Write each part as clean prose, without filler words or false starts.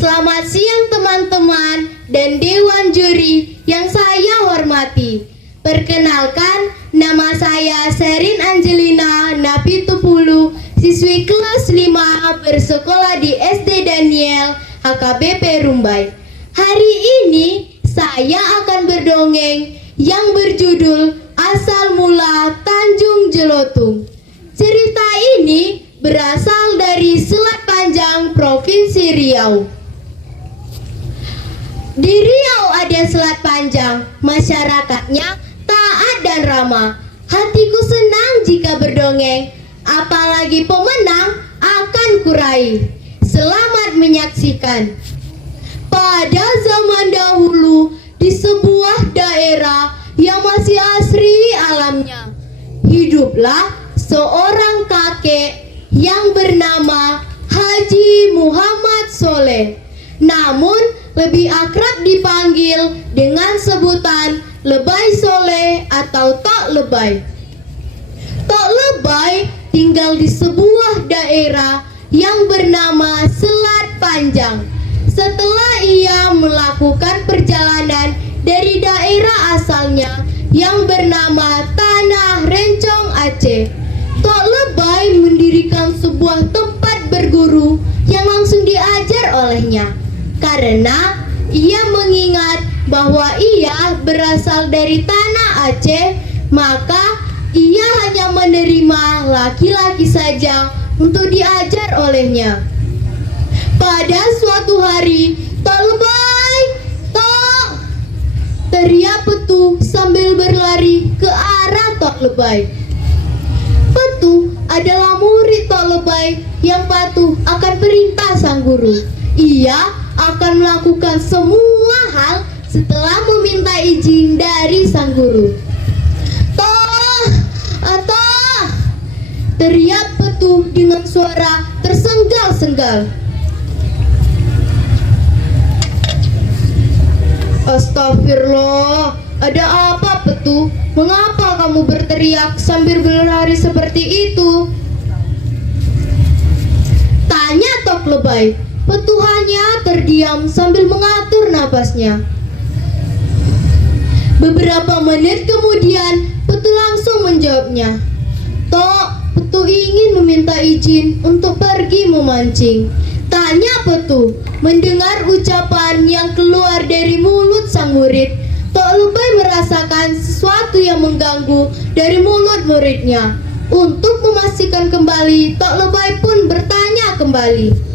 Selamat siang teman-teman dan Dewan Juri yang saya hormati. Perkenalkan, nama saya Sherin Angelina Napitupulu, siswi kelas 5 bersekolah di SD Daniel HKBP Rumbai. Hari ini saya akan berdongeng yang berjudul Asal Mula Tanjung Jelotung. Cerita ini berasal dari Selat Panjang, Provinsi Riau. Di Riau ada Selat Panjang, masyarakatnya taat dan ramah. Hatiku senang jika berdongeng, apalagi pemenang akan kurai. Selamat menyaksikan. Pada zaman dahulu, di sebuah daerah yang masih asri alamnya, hiduplah seorang kakek yang bernama Haji Muhammad Soleh, namun lebih akrab dipanggil dengan sebutan Lebay Soleh atau Tok Lebay. Tok Lebay tinggal di sebuah daerah yang bernama Selat Panjang. Setelah ia melakukan perjalanan dari daerah asalnya yang bernama Tanah Rencong Aceh, Tok Lebay mendirikan sebuah tempat berguru yang langsung diajar olehnya. Karena ia mengingat bahwa ia berasal dari tanah Aceh, maka ia hanya menerima laki-laki saja untuk diajar olehnya. Pada suatu hari, Tok Lebay, "Tok!" teriak Petu sambil berlari ke arah Tok Lebay. Petu adalah murid Tok Lebay yang patuh akan perintah sang guru. Ia akan melakukan semua hal setelah meminta izin dari sang guru. "Toh, Toh!" teriak Petu dengan suara tersenggal-senggal. "Astagfirullah, ada apa Petu? Mengapa kamu berteriak sambil berlari seperti itu?" tanya Tok Lebay. Petu hanya terdiam sambil mengatur napasnya. Beberapa menit kemudian, Petu langsung menjawabnya. "Tok, Petu ingin meminta izin untuk pergi memancing." tanya Petu. Mendengar ucapan yang keluar dari mulut sang murid, Tok Lebay merasakan sesuatu yang mengganggu dari mulut muridnya. Untuk memastikan kembali, Tok Lebay pun bertanya kembali.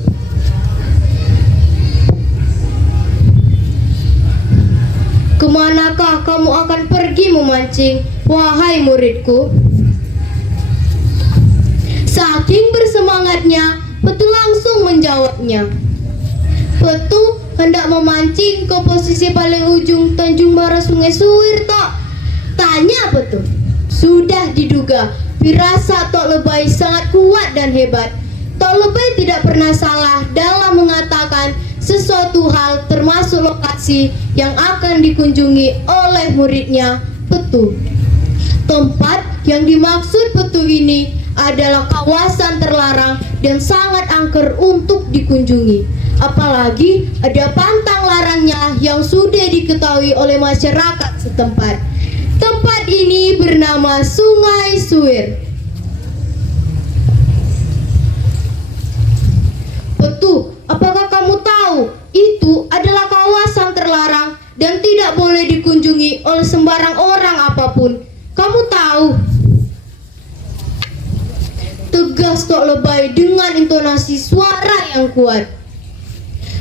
"Kemanakah kamu akan pergi memancing, wahai muridku?" Saking bersemangatnya, Petu langsung menjawabnya. "Petu hendak memancing ke posisi paling ujung Tanjung Barat Sungai Suwir, Tok." tanya Petu. Sudah diduga, firasat Tok Lebay sangat kuat dan hebat. Tok Lebay tidak pernah salah dalam mengatakan sesuatu hal, termasuk lokasi yang akan dikunjungi oleh muridnya, Petu. Tempat yang dimaksud Petu ini adalah kawasan terlarang dan sangat angker untuk dikunjungi. Apalagi ada pantang larangnya yang sudah diketahui oleh masyarakat setempat. Tempat ini bernama Sungai Suwir. "Petu, apakah kamu tahu itu adalah kawasan terlarang dan tidak boleh dikunjungi oleh sembarang orang apapun? Kamu tahu?" tegas Tok Lebay dengan intonasi suara yang kuat.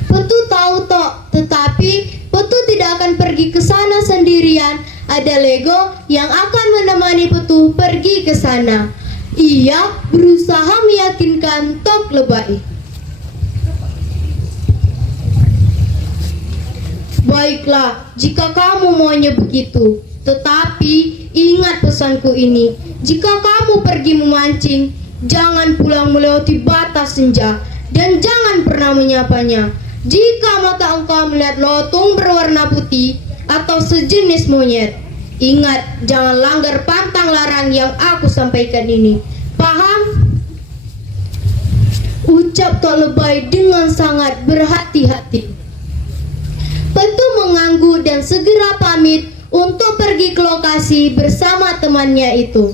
"Petu tahu, Tok, tetapi Petu tidak akan pergi ke sana sendirian. Ada Lego yang akan menemani Petu pergi ke sana." Ia berusaha meyakinkan Tok Lebay. "Baiklah, jika kamu maunya begitu. Tetapi ingat pesanku ini. Jika kamu pergi memancing, jangan pulang melewati batas senja dan jangan pernah menyapanya. Jika mata engkau melihat lotung berwarna putih atau sejenis monyet, ingat jangan langgar pantang larang yang aku sampaikan ini. Paham?" ucap Tok Lebay dengan sangat berhati-hati. Petu mengangguk dan segera pamit untuk pergi ke lokasi bersama temannya itu.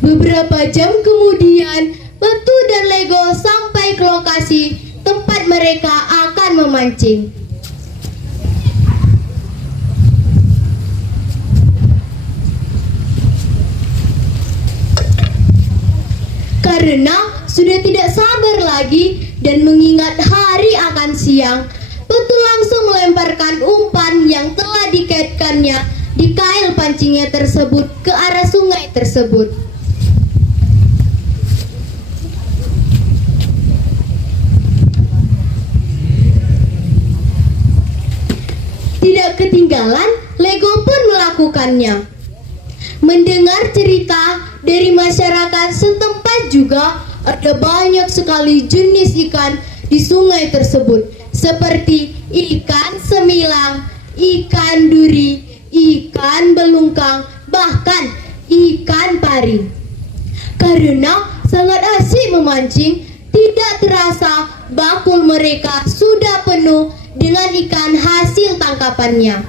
Beberapa jam kemudian, Petu dan Lego sampai ke lokasi tempat mereka akan memancing. Karena sudah tidak sabar lagi dan mengingat hari akan siang, Petu langsung melemparkan umpan yang telah dikaitkannya di kail pancingnya tersebut ke arah sungai tersebut. Tidak ketinggalan, Lego pun melakukannya. Mendengar cerita dari masyarakat setempat juga, ada banyak sekali jenis ikan di sungai tersebut, seperti ikan semilang, ikan duri, ikan belungkang, bahkan ikan pari. Karena sangat asik memancing, tidak terasa bakul mereka sudah penuh dengan ikan hasil tangkapannya.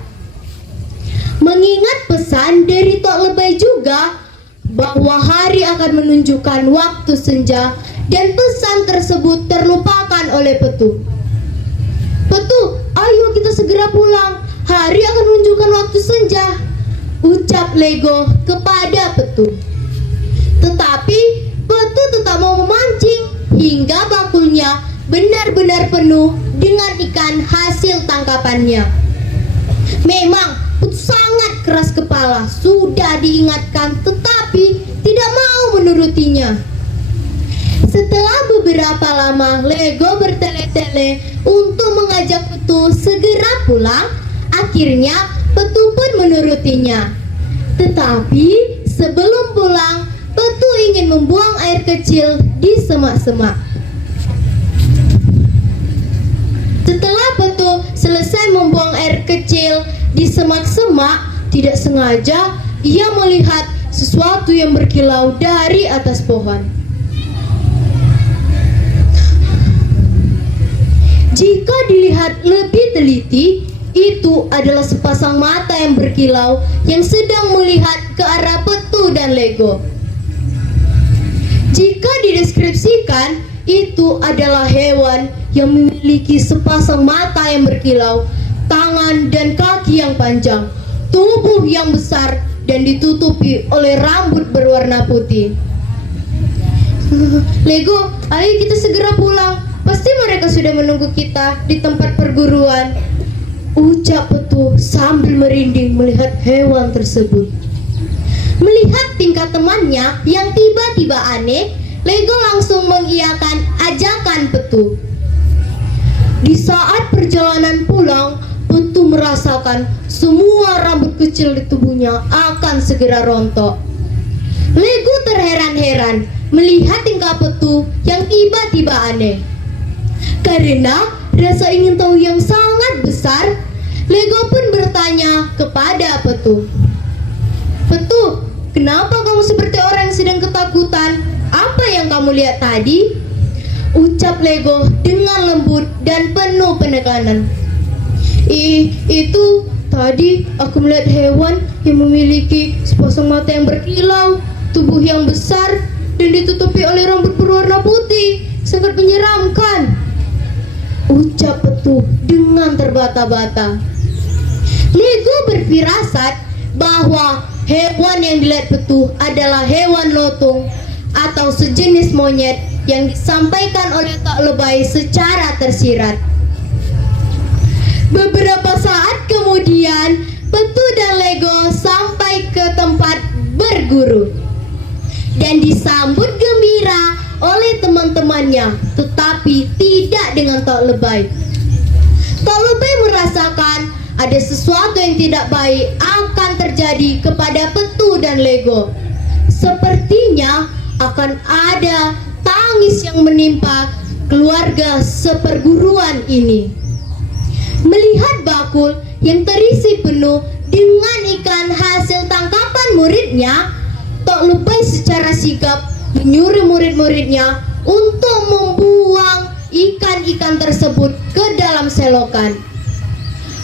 Mengingat pesan dari Tok Lebay juga bahwa hari akan menunjukkan waktu senja, dan pesan tersebut terlupakan oleh Petu. Petu, ayo kita segera pulang. Hari akan menunjukkan waktu senja, ucap Lego kepada Petu. Tetapi Petu tetap mau memancing hingga bakulnya benar-benar penuh dengan ikan hasil tangkapannya. Memang Petu sangat keras kepala, sudah diingatkan tetapi tidak mau menurutinya. Setelah beberapa lama Lego bertele-tele untuk mengajak Petu segera pulang, akhirnya Petu pun menurutinya. Tetapi sebelum pulang, Petu ingin membuang air kecil di semak-semak. Setelah Petu selesai membuang air kecil di semak-semak, tidak sengaja ia melihat sesuatu yang berkilau dari atas pohon. Jika dilihat lebih teliti, itu adalah sepasang mata yang berkilau yang sedang melihat ke arah Petu dan Lego. Jika dideskripsikan, itu adalah hewan yang memiliki sepasang mata yang berkilau, tangan dan kaki yang panjang, tubuh yang besar, dan ditutupi oleh rambut berwarna putih. Lego, ayo kita segera pulang. Pasti mereka sudah menunggu kita di tempat perguruan, ucap Petu sambil merinding melihat hewan tersebut. Melihat tingkah temannya yang tiba-tiba aneh, Lego langsung mengiyakan ajakan Petu. Di saat perjalanan pulang, Petu merasakan semua rambut kecil di tubuhnya akan segera rontok. Lego terheran-heran melihat tingkah Petu yang tiba-tiba aneh. Karena rasa ingin tahu yang sangat besar, Lego pun bertanya kepada Petu. Petu, kenapa kamu seperti orang yang sedang ketakutan? Apa yang kamu lihat tadi? Ucap Lego dengan lembut dan penuh penekanan. Itu tadi aku melihat hewan yang memiliki sepasang mata yang berkilau, tubuh yang besar, dan ditutupi oleh rambut berwarna putih. Sangat menyeramkan, ucap Petu dengan terbata-bata. Lego berfirasat bahwa hewan yang dilihat Petu adalah hewan lotung atau sejenis monyet yang disampaikan oleh Tok Lebay secara tersirat. Beberapa saat kemudian, Petu dan Lego sampai ke tempat berguru dan disambut gembira oleh teman-temannya, tetapi tidak dengan Tok Lebay. Tok Lebay merasakan ada sesuatu yang tidak baik akan terjadi kepada Petu dan Lego. Sepertinya akan ada tangis yang menimpa keluarga seperguruan ini. Melihat bakul yang terisi penuh dengan ikan hasil tangkapan muridnya, Tok Lebay secara sigap menyuruh murid-muridnya untuk membuang ikan tersebut ke dalam selokan.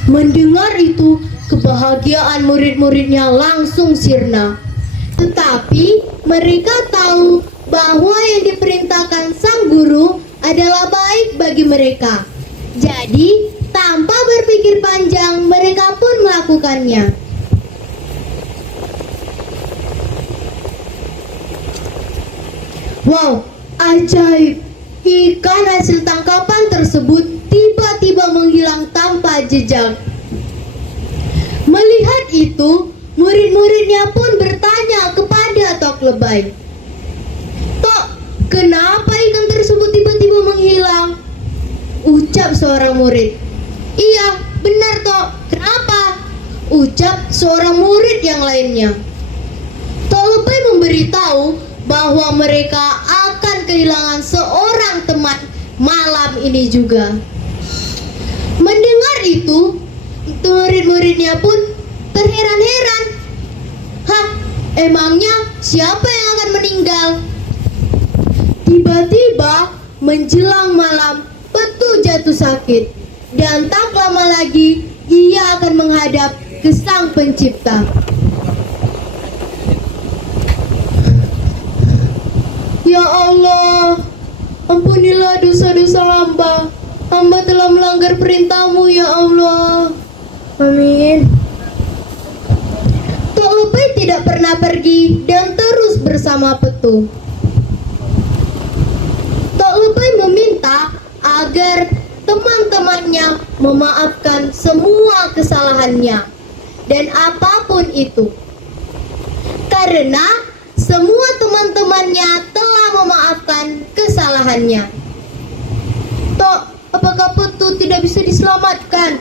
Mendengar itu, kebahagiaan murid-muridnya langsung sirna. Tetapi mereka tahu bahwa yang diperintahkan sang guru adalah baik bagi mereka. Jadi, tanpa berpikir panjang, mereka pun melakukannya. Wow, ajaib! Ikan hasil tangkapan tersebut tiba-tiba menghilang tanpa jejak. Melihat itu, murid-muridnya pun bertanya kepada Tok Lebay. "Tok, kenapa ikan tersebut tiba-tiba menghilang?" Ucap seorang murid. "Iya, benar Tok. Kenapa?" Ucap seorang murid yang lainnya. Tok Lebay memberitahu bahwa mereka akan kehilangan seorang teman malam ini juga. Mendengar itu, murid-muridnya pun terheran-heran. "Hah, emangnya siapa yang akan meninggal?" Tiba-tiba menjelang malam, Petu jatuh sakit, dan tak lama lagi ia akan menghadap ke Sang Pencipta. "Ya Allah, ampunilah dosa-dosa hamba. Hamba telah melanggar perintah-Mu, ya Allah. Amin." Tok Lebay tidak pernah pergi dan terus bersama Petu. Tok Lebay meminta agar teman-temannya memaafkan semua kesalahannya dan apapun itu. Karena semua teman-temannya telah memaafkan kesalahannya. "Tok, apakah Petu tidak bisa diselamatkan?"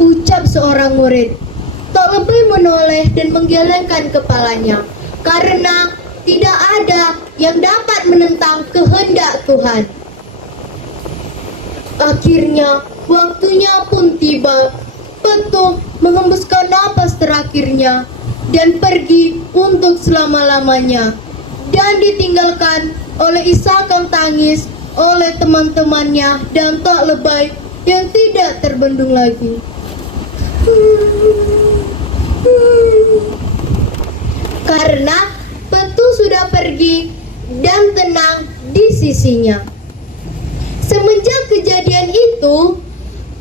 ucap seorang murid. Tok Lebay menoleh dan menggelengkan kepalanya, karena tidak ada yang dapat menentang kehendak Tuhan. Akhirnya, waktunya pun tiba. Petu mengembuskan napas terakhirnya dan pergi untuk selama-lamanya, dan ditinggalkan oleh isakan tangis oleh teman-temannya dan Tok Lebay yang tidak terbendung lagi. Karena Petu sudah pergi dan tenang di sisinya. Semenjak kejadian itu,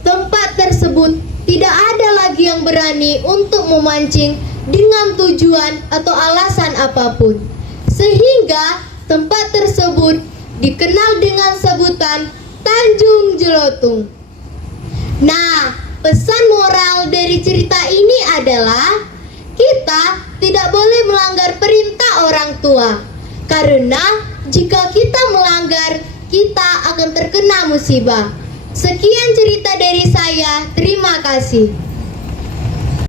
tempat tersebut tidak ada lagi yang berani untuk memancing dengan tujuan atau alasan apapun, sehingga tempat tersebut dikenal dengan sebutan Tanjung Jelotung. Nah, pesan moral dari cerita ini adalah kita tidak boleh melanggar perintah orang tua, karena jika kita melanggar, kita akan terkena musibah. Sekian cerita dari saya, terima kasih.